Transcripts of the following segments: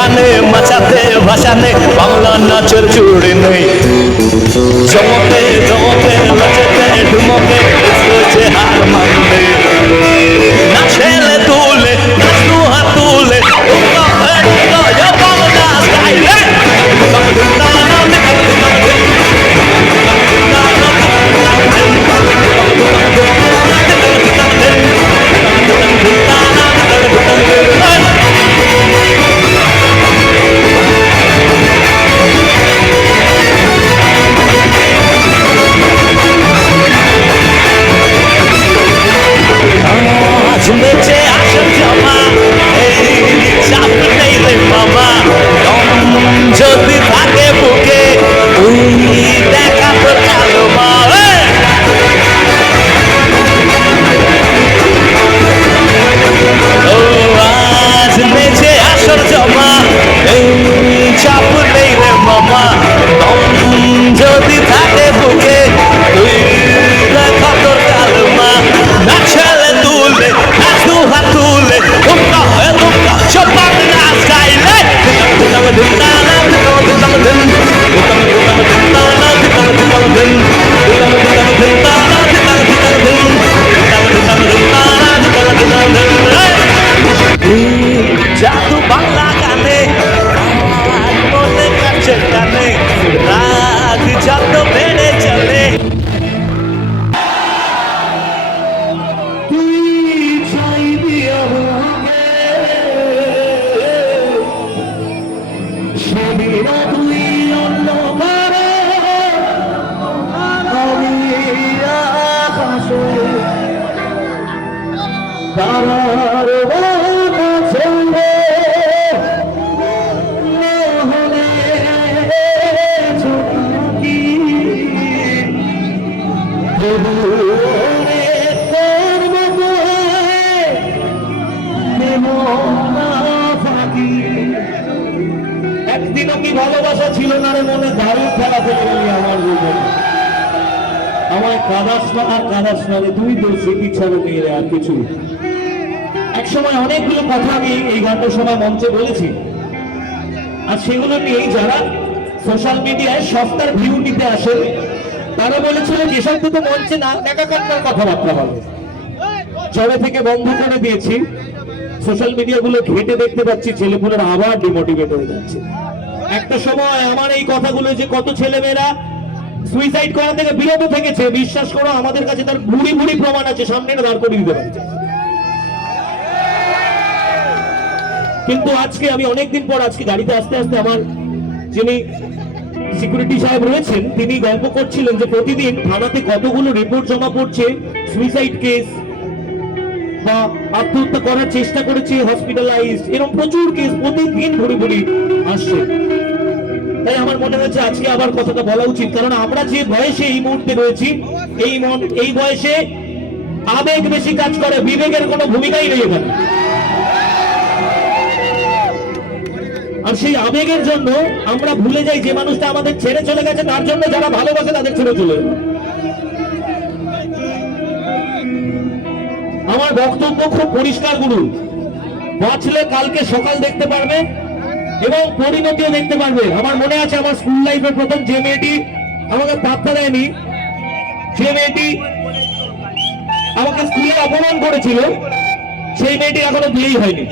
এখানে মাচাতে ভাষা নেই, বাংলা নাচের জুড়ি নেই। চমকে চমকে নাচতে ঢুমকে এসেছে হার মানতে। না ছেলে তুলে নাচ দু হাত তুলে বাংলা স্টাইলে। নেচে আসেন জমা এই চাপ নেই রে মামা, যদি থাকে বুকে তুই দেখা তো চালো মা। ও আজ নেচে আসর জমা এই চাপ নেই রে মামা, যদি থাকে বুকে তুই দেখা তোর কালো মা। না ছেলে তুলে নাচ দু হাত তুলে ধুমকা হয়ে ধুমকা সব বাংলা স্টাইলে। জাদু বাংলা গানে মনে কাছে গানে রাগ যত বেড়ে চলে। একদিনও কি ভালোবাসা ছিল না রে মনে, দারুণ খেলা খেলে গেলি আমার জীবনে। আমায় কাদাস না আর কাদাস না রে, তুই তো স্মৃতি ছাড়ো নিয়ে রে আর কিছু। এক সময় অনেকগুলো কথা আমি এই গানটার সময় মঞ্চে বলেছি, আর সেগুলো নিয়ে যারা সোশ্যাল মিডিয়ায় সস্তার ভিউ নিতে আসে তারা বলেছিল যেসব দুটো মঞ্চে না একাকার কথাবার্তা হবে। জবে থেকে বন্ধ করে দিয়েছি, সোশ্যাল মিডিয়া গুলো ঘেটে দেখতে পাচ্ছি ছেলেপুলেরা আবার ডিমোটিভেট হয়ে যাচ্ছে। একটা সময় আমার এই কথাগুলো যে কত ছেলেমেয়েরা সুইসাইড করা থেকে বিরত থেকেছে, বিশ্বাস করো আমাদের কাছে তার বুড়ি বুড়ি প্রমাণ আছে, সামনে দাঁড় করে দিতে পারছে। কিন্তু আজকে আমি অনেকদিন পর আজকে গাড়িতে আসতে আসতে আমার যিনি সিকিউরিটি সাহেব রয়েছেন তিনি গল্প করছিলেন যে প্রতিদিন থানাতে কতগুলো রিপোর্ট জমা পড়ছে, সুইসাইড কেস বা আত্মহত্যা করার চেষ্টা করেছে, হসপিটালাইজড, এরকম প্রচুর কেস প্রতিদিন ভরি ভরি আসছে। তাই আমার মনে হয়েছে আজকে আবার কথাটা বলা উচিত, কারণ আমরা যে বয়সে এই মুহূর্তে রয়েছি এই বয়সে আবেগ বেশি কাজ করে, বিবেকের কোনো ভূমিকাই নেই এখানে। আর সেই আবেগের জন্য আমরা ভুলে যাই যে মানুষটা আমাদের ছেড়ে চলে গেছে তার জন্য যারা ভালোবাসে তাদের ছেড়ে চলে যায়। আমার বক্তব্য খুব পরিষ্কার গুরু, বাঁচলে কালকে সকাল দেখতে পারবে এবং পরিণতিও দেখতে পারবে। আমার মনে আছে আমার স্কুল লাইফের প্রথম যে মেয়েটি আমাকে পাত্তা দেয়নি, যে মেয়েটি আমাকে স্কুলে অপমান করেছিল, সেই মেয়েটি এখনো বিয়েই হয়নি।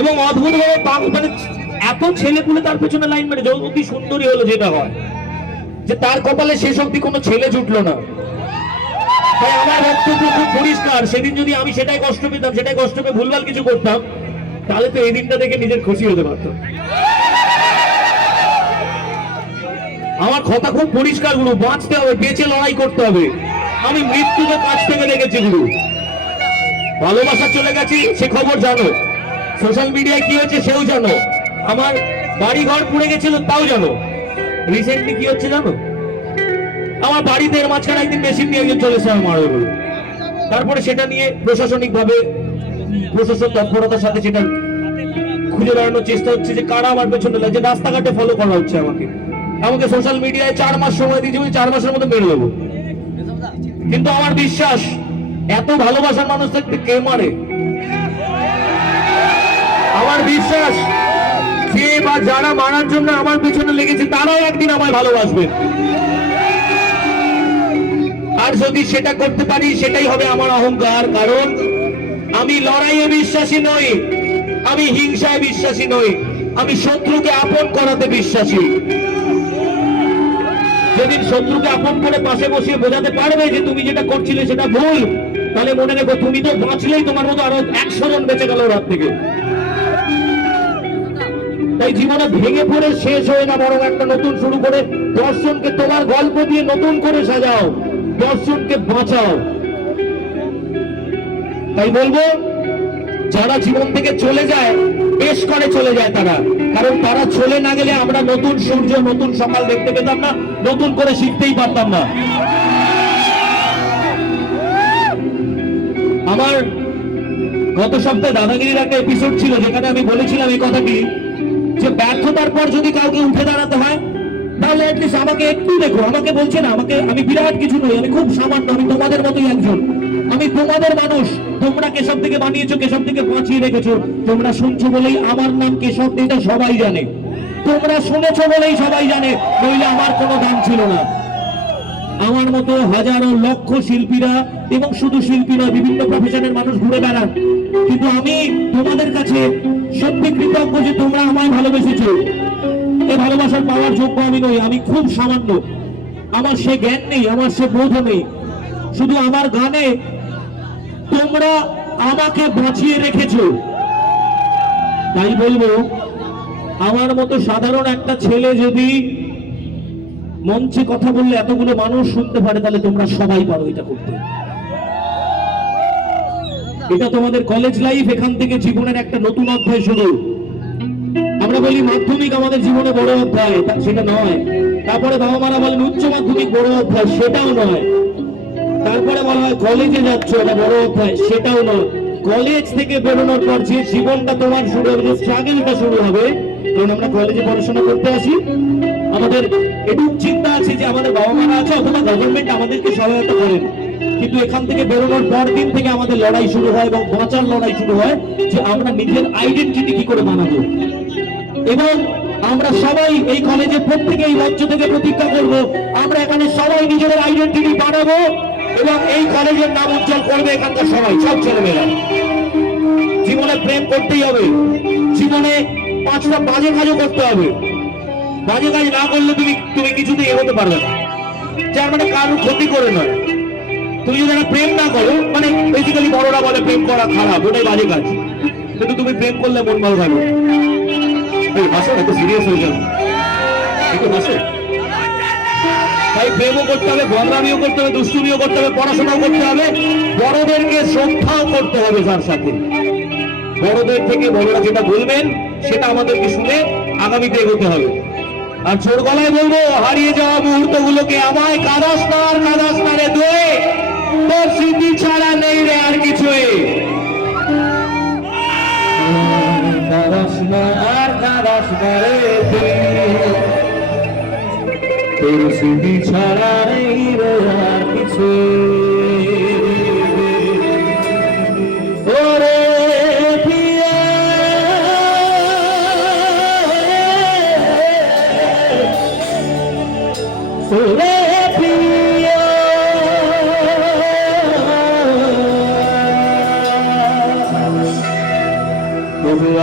এবং অদ্ভুত ভাবে মানে এত ছেলে পুলে তার পেছনে লাইন মেরে যৌবতী সুন্দরী হলো, যেটা হয় যে তার কপালে শেষ অব্দি কোনো ছেলে জুটলো না। তাই আমার বক্তব্য খুব পরিষ্কার, সেদিন যদি আমি সেটাই কষ্ট পেতাম, সেটাই কষ্ট পেয়ে ভুলভাল কিছু করতাম, তাহলে তো এই দিনটা দেখে নিজের খুশি হতে পারতাম। আমার কথা খুব পরিষ্কার গুরু, বাঁচতে হবে, বেঁচে লড়াই করতে হবে। আমি মৃত্যুকে কাছ থেকে দেখেছি গুরু, ভালোবাসা চলে গেছি সে খবর জানো, সোশ্যাল মিডিয়ায় কি হচ্ছে সেও জানো, আমার বাড়ি ঘর পুড়ে গেছিল তাও জানো, রিসেন্টলি কি হচ্ছে জানো, আমার বাড়িতে এর মাঝখানে একদিন মেশিন নিয়ে একজন চলেছে আমার, তারপরে সেটা নিয়ে প্রশাসনিক ভাবে প্রশাসন তৎপরতার সাথে সেটা খুঁজে বেড়ানোর চেষ্টা হচ্ছে যে কারা আমার পেছনে লাগছে, রাস্তাঘাটে ফলো করা হচ্ছে আমাকে সোশ্যাল মিডিয়ায় 4 মাস সময় দিয়েছি, 4 মাসের মধ্যে মেরে দেবো। কিন্তু আমার বিশ্বাস এত ভালোবাসার মানুষ থাকতে কে মারে, আমার বিশ্বাস যে বা যারা মারার জন্য আমার পিছনে লেগেছে তারাও একদিন আমায় ভালোবাসবে। আর যদি সেটা করতে পারি সেটাই হবে আমার অহংকার, কারণ আমি লড়াইয়ে বিশ্বাসী নই, আমি হিংসায় বিশ্বাসী নই, আমি শত্রুকে আপন করাতে বিশ্বাসী। যেদিন শত্রুকে আপন করে পাশে বসিয়ে বোঝাতে পারবে যে তুমি যেটা করছিলে সেটা ভুল, তাহলে মনে রেখো তুমি তো বাঁচলেই তোমার মতো আরো 100 জন বেঁচে গেল রাত থেকে। তাই জীবনে ভেঙে পড়ে শেষ হয়ে না, বরং একটা নতুন শুরু করে দর্শনকে তোমার গল্প দিয়ে নতুন করে সাজাও, দর্শনকে বাঁচাও। তাই বলবো যারা জীবন থেকে চলে যায় বেশ করে চলে যায় তারা, কারণ তারা চলে না গেলে আমরা নতুন সূর্য নতুন সকাল দেখতে পেতাম না, নতুন করে শিখতেই পারতাম না। আমার গত সপ্তাহে দাদাগিরির একটা এপিসোড ছিল যেখানে আমি বলেছিলাম এই কথাটি, যে ব্যর্থতার পর যদি কাউকে উঠে দাঁড়াতে হয় তাহলে অ্যাটলিস্ট আমাকে একটু দেখো। আমাকে বলছে না, আমি বিরাট কিছু নই, আমি খুব সামান্য, আমি তোমাদের মতোই একজন, আমি তোমাদের মানুষ। তোমরা কেশব থেকে বানিয়েছো, কেশব থেকে বাঁচিয়ে রেখেছো, তোমরা শুনছো বলেই আমার নাম কেশব, এটা সবাই জানে, তোমরা শুনেছো বলেই সবাই জানে, নইলে আমার কোনো দাম ছিল না। আমার মতো হাজারো লক্ষ শিল্পীরা, এবং শুধু শিল্পী নয় বিভিন্ন প্রফেশনের মানুষ ঘুরে বেড়ান, কিন্তু আমি তোমাদের কাছে সত্যি কৃতজ্ঞ যে তোমরা আমায় ভালোবেসেছো। এই ভালোবাসার পাওয়ার যোগ্য আমি নই, আমি খুব সামান্য, আমার সে জ্ঞান নেই, আমার সে বোধ নেই, শুধু আমার গানে তোমরা আমাকে বাঁচিয়ে রেখেছো। তাই বলবো আমার মতো সাধারণ একটা ছেলে যদি মঞ্চে কথা বললে এতগুলো মানুষ শুনতে পারে, তাহলে তোমরা সবাই পারো এটা করতে। এটা তোমাদের কলেজ লাইফ, এখান থেকে জীবনের একটা নতুন অধ্যায় শুরু। আমরা বলি মাধ্যমিক আমাদের জীবনে বড় অধ্যায়, সেটা নয়। তারপরে বাবা মারা বলেন উচ্চ মাধ্যমিক বড় অধ্যায়, সেটাও নয়। তারপরে বলা হয় কলেজে যাচ্ছ, এটা বড় অধ্যায়, সেটাও নয়। কলেজ থেকে বেরোনোর পর যে জীবনটা তোমার শুরু হবে, যে স্ট্রাগলটা শুরু হবে, কারণ আমরা কলেজে পড়াশোনা করতে আসি, আমাদের এটুকু চিন্তা আছে যে আমাদের বাবা মারা আছে অথবা গভর্নমেন্ট আমাদেরকে সহায়তা করেন, কিন্তু এখান থেকে বেরোনোর পর দিন থেকে আমাদের লড়াই শুরু হয় এবং বাঁচার লড়াই শুরু হয়, যে আমরা নিজের আইডেন্টিটি কি করে বানাবো। এবং আমরা সবাই এই কলেজে প্রত্যেকে এই মঞ্চ থেকে প্রতিজ্ঞা করব, আমরা এখানে সবাই নিজেদের আইডেন্টিটি বানাবো এবং এই কলেজের নাম উজ্জ্বল করবে এখানকার সবাই, সব ছেলেমেয়েরা। জীবনে প্রেম করতেই হবে, জীবনে 5টা বাজে কাজও করতে হবে। বাজে কাজ না করলে তুমি কিছুতেই এগোতে পারবে না, যার মানে কারোর ক্ষতি করে নয়। তুমি যদি একটা প্রেম না করো, মানে বেসিক্যালি বড়রা বলে প্রেম করা খারাপ, ওটাই বাজে কাজ, কিন্তু তুমি প্রেম করলে মন ভালো থাকবে। হাসো, একটু সিরিয়াস হয়ে যাবে, একটু হাসো। তাই প্রেমও করতে হবে, বদনামিও করতে হবে, দুষ্টুমিও করতে হবে, পড়াশোনাও করতে হবে, বড়দেরকে শ্রদ্ধাও করতে হবে। তার সাথে বড়দের থেকে বড়রা যেটা বলবেন সেটা আমাদেরকে শুনে আগামীতে এগোতে হবে। আর জোর গলায় বলবো, হারিয়ে যাওয়া মুহূর্ত গুলোকে আমায় কাদাস না আর কাদাস না রে দোয়ে, তোর স্মৃতি ছাড়া নেই রে আর কিছুই। কাদাস না আর কাদাস না রে তোর স্মৃতি ছাড়া নেই রে আর কিছুই।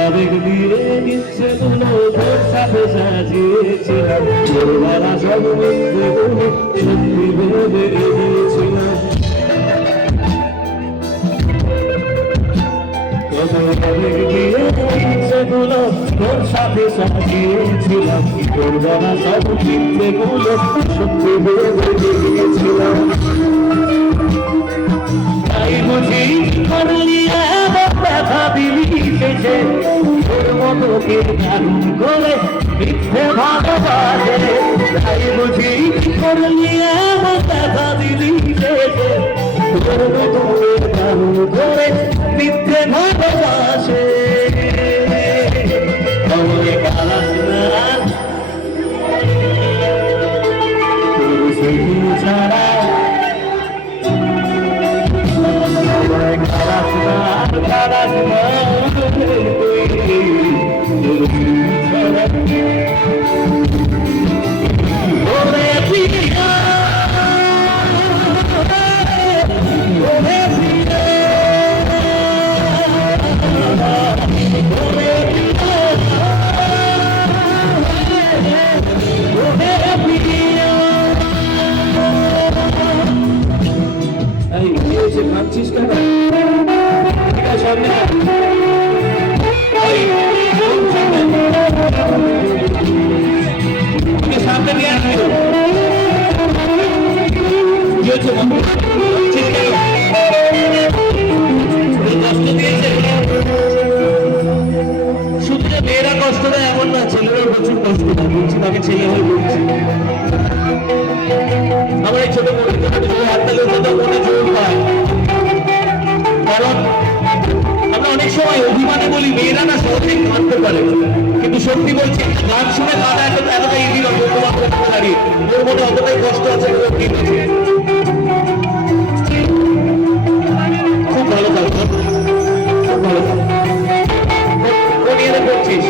আবেগ দিয়ে ইচ্ছে গুলো তোর সাথে সাজিয়েছিলাম, তোর বেলা সব মিথ্যে গুলো সত্যি ভেবে দিয়েছিলাম। আবেগ দিয়ে ইচ্ছে গুলো তোর সাথে সাজিয়েছিলাম, তোর বেলা সব মিথ্যে গুলো সত্যি ভেবে দিয়েছিলাম। তাই বুঝি করলি ব্যথা দিলি শেষে, তোর মতো কে দারুণ করে মিথ্যে ভালোবাসে। তাই বুঝি করলি ব্যথা দিলি শেষে, তোর মতো কে দারুণ করে মিথ্যে ভালোবাসে। আমায় কালাস না তোর স্মৃতি ছাড়া, আমায় কালাস না কালাস না তুই সময় অভিমানে বলি মেয়েরা না সহজেই কাঁদতে পারে, কিন্তু সত্যি বলছি গান শুনে কাঁদা এতটা ইজি না। দাঁড়িয়ে ওর মনে অতটাই কষ্ট আছে, খুব ভালো কাজ, খুব ভালো কাজ। কোন ইয়ারে পড়ছিস?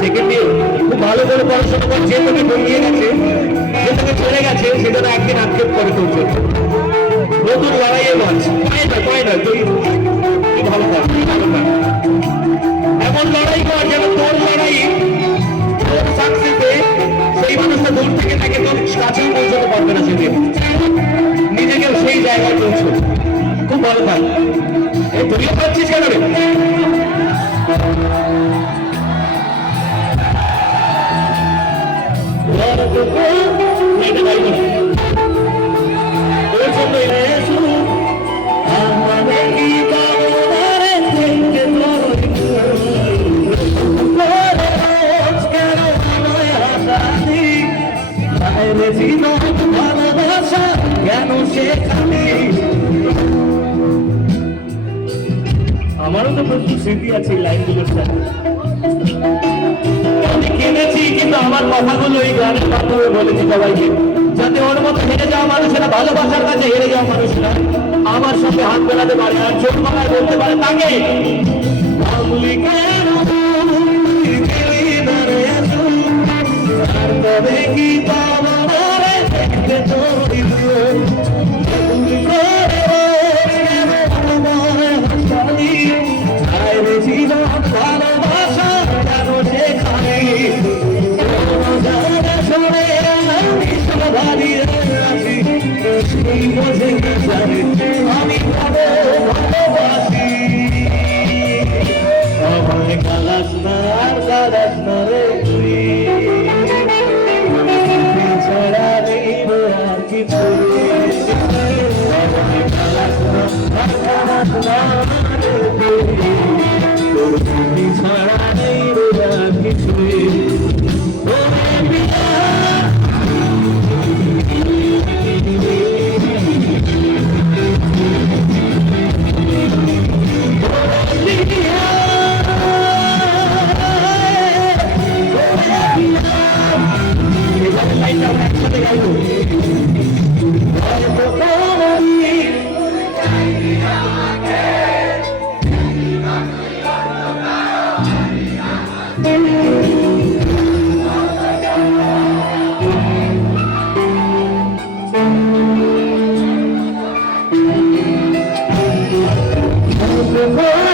Second year. খুব ভালো করে পড়াশোনা কর। যে তোকে বলিয়ে গেছে, যে তোকে চলে গেছে, সেটা একদিন আক্ষেপ করে তোর জন্য। নতুন লড়াইয়ে বাঁচ, পায় না তুই ভালো কর, ভালো কর। এমন লড়াই কর যেন তোর লড়াই, তোর সাকসেসে সেই মানুষটা দূর থেকে তাকে তোর কাছেও পৌঁছাতে পারবে না, সেদিন নিজেকেও সেই জায়গায় পৌঁছো। খুব ভালো কাজ। এই তুইও পাচ্ছিস কেন রে? আমারও তো প্রচুর স্মৃতি আছে লাইনগুলোর সাথে। আমি কিনেছি, কিন্তু আমার কথাগুলো এই গানের মাধ্যমে বলেছি সবাইকে, যাতে ওর মতো হেরে যাওয়া মানুষেরা, ভালোবাসার কাছে হেরে যাওয়া মানুষরা আমার সাথে হাত মেলাতে পারে আর চোখ মালায় বলতে পারে তাকে কি জীবন ভালোবাসা কেন সেখানে আমি ভালোবাসি। আমায় কালাস না আর কালাস না রে তুই, ছাড়া নেই আর কিছু। আমায় কালাস না আর কালাস না রে তুই, ছাড়া নেই আর কিছুই। Oh,